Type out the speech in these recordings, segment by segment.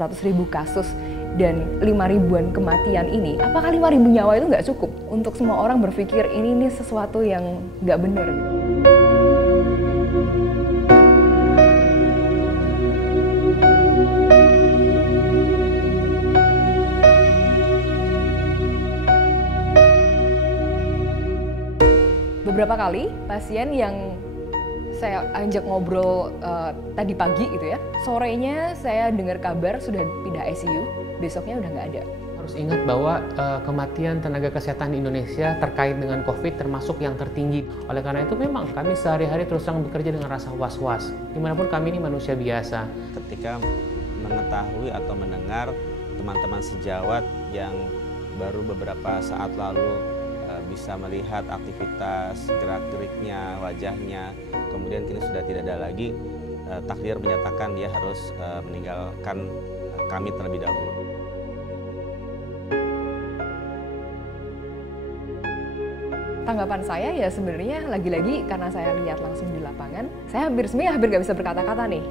100.000 kasus dan 5.000-an kematian ini, apakah 5.000 nyawa itu nggak cukup untuk semua orang berpikir ini sesuatu yang nggak benar? Beberapa kali pasien yang saya ajak ngobrol tadi pagi gitu ya, sorenya saya dengar kabar sudah pindah ICU, besoknya udah nggak ada. Harus ingat bahwa kematian tenaga kesehatan di Indonesia terkait dengan COVID termasuk yang tertinggi. Oleh karena itu memang kami sehari-hari terus terang bekerja dengan rasa was-was. Dimanapun kami ini manusia biasa. Ketika mengetahui atau mendengar teman-teman sejawat yang baru beberapa saat lalu bisa melihat aktivitas gerak-geriknya, wajahnya, kemudian kini sudah tidak ada lagi, takdir menyatakan dia harus meninggalkan kami terlebih dahulu. Tanggapan saya ya sebenarnya lagi-lagi karena saya lihat langsung di lapangan, saya hampir nggak bisa berkata-kata nih.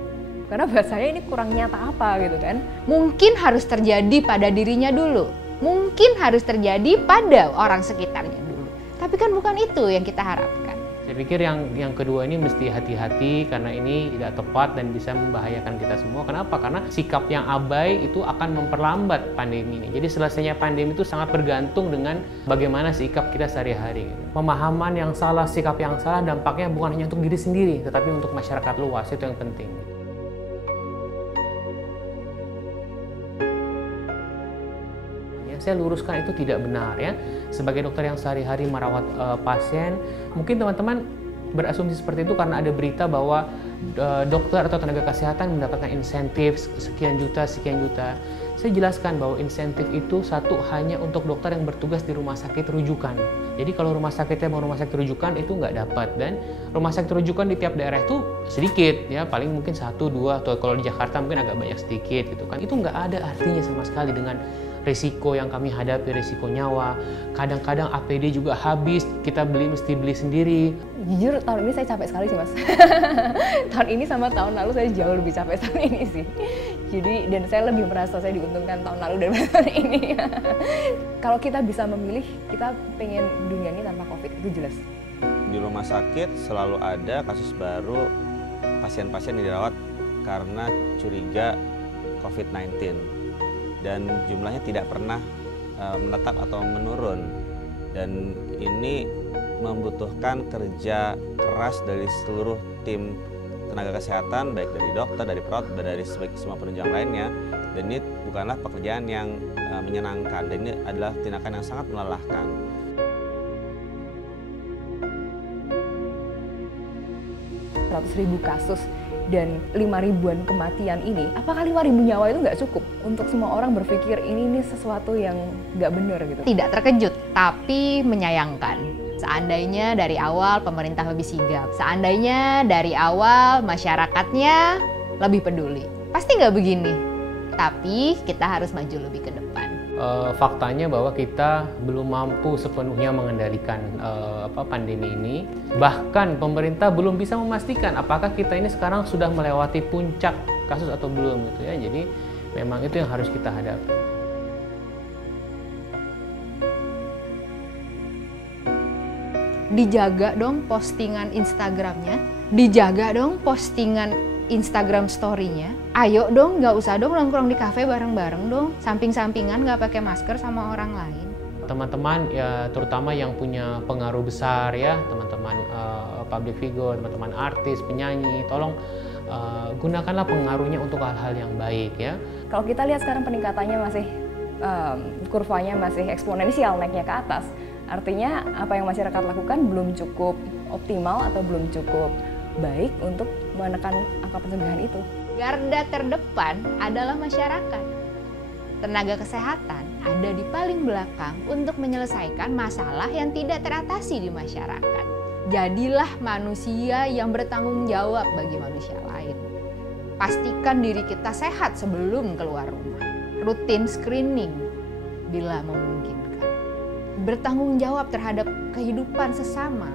Karena buat saya ini kurang nyata apa gitu kan. Mungkin harus terjadi pada dirinya dulu. Mungkin harus terjadi pada orang sekitarnya dulu. Tapi kan bukan itu yang kita harapkan. Saya pikir yang kedua ini mesti hati-hati karena ini tidak tepat dan bisa membahayakan kita semua. Kenapa? Karena sikap yang abai itu akan memperlambat pandemi ini. Jadi selesainya pandemi itu sangat bergantung dengan bagaimana sikap kita sehari-hari. Pemahaman yang salah, sikap yang salah dampaknya bukan hanya untuk diri sendiri, tetapi untuk masyarakat luas, itu yang penting. Saya luruskan itu tidak benar ya. Sebagai dokter yang sehari-hari merawat pasien, mungkin teman-teman berasumsi seperti itu karena ada berita bahwa dokter atau tenaga kesehatan mendapatkan insentif sekian juta. Saya jelaskan bahwa insentif itu satu hanya untuk dokter yang bertugas di rumah sakit rujukan. Jadi kalau rumah sakitnya mau rumah sakit rujukan itu nggak dapat, dan rumah sakit rujukan di tiap daerah itu sedikit ya, paling mungkin 1, 2, atau kalau di Jakarta mungkin agak banyak sedikit gitu kan. Itu nggak ada artinya sama sekali dengan risiko yang kami hadapi, risiko nyawa. Kadang-kadang APD juga habis, kita mesti beli sendiri. Jujur tahun ini saya capek sekali sih mas. Tahun ini sama tahun lalu saya jauh lebih capek tahun ini sih. Jadi dan saya lebih merasa saya diuntungkan tahun lalu daripada tahun ini. Kalau kita bisa memilih, kita pengen dunia ini tanpa COVID, itu jelas. Di rumah sakit selalu ada kasus baru pasien-pasien yang dirawat karena curiga COVID-19. Dan jumlahnya tidak pernah menetap atau menurun, dan ini membutuhkan kerja keras dari seluruh tim tenaga kesehatan, baik dari dokter, dari perawat, dari semua penunjang lainnya, dan ini bukanlah pekerjaan yang menyenangkan, dan ini adalah tindakan yang sangat melelahkan. Ribu kasus dan 5.000-an kematian ini, apakah 5.000 nyawa itu nggak cukup untuk semua orang berpikir ini sesuatu yang nggak benar gitu? Tidak terkejut, tapi menyayangkan. Seandainya dari awal pemerintah lebih sigap, seandainya dari awal masyarakatnya lebih peduli, pasti nggak begini. Tapi kita harus maju lebih ke depan. Faktanya bahwa kita belum mampu sepenuhnya mengendalikan pandemi ini. Bahkan pemerintah belum bisa memastikan apakah kita ini sekarang sudah melewati puncak kasus atau belum gitu ya. Jadi memang itu yang harus kita hadapi. Dijaga dong postingan Instagramnya, dijaga dong postingan Instagram story-nya. Ayo dong, nggak usah dong nongkrong di kafe bareng-bareng dong, samping-sampingan nggak pakai masker sama orang lain. Teman-teman ya, terutama yang punya pengaruh besar ya, teman-teman public figure, teman-teman artis, penyanyi, tolong gunakanlah pengaruhnya untuk hal-hal yang baik ya. Kalau kita lihat sekarang peningkatannya masih kurvanya masih eksponensial naiknya ke atas, artinya apa yang masyarakat lakukan belum cukup optimal atau belum cukup baik untuk menekan angka pencegahan itu. Garda terdepan adalah masyarakat. Tenaga kesehatan ada di paling belakang untuk menyelesaikan masalah yang tidak teratasi di masyarakat. Jadilah manusia yang bertanggung jawab bagi manusia lain. Pastikan diri kita sehat sebelum keluar rumah. Rutin screening bila memungkinkan. Bertanggung jawab terhadap kehidupan sesama.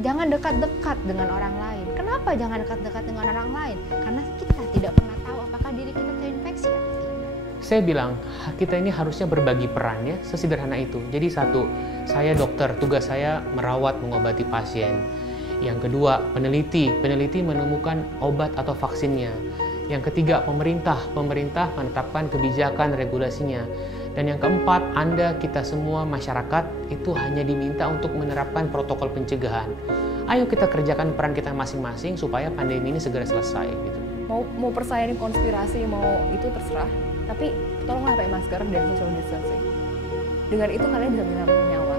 Jangan dekat-dekat dengan orang lain. Kenapa jangan dekat-dekat dengan orang lain? Karena kita tidak pernah tahu apakah diri kita terinfeksi atau tidak? Saya bilang, kita ini harusnya berbagi perannya sesederhana itu. Jadi satu, saya dokter, tugas saya merawat, mengobati pasien. Yang kedua, peneliti menemukan obat atau vaksinnya. Yang ketiga, pemerintah menetapkan kebijakan regulasinya. Dan yang keempat, Anda, kita semua masyarakat itu hanya diminta untuk menerapkan protokol pencegahan. Ayo kita kerjakan peran kita masing-masing supaya pandemi ini segera selesai gitu. Mau percaya ini konspirasi, mau itu terserah. Tapi tolonglah pakai masker dan social distancing. Dengan itu kalian bisa menyelamatkan nyawa.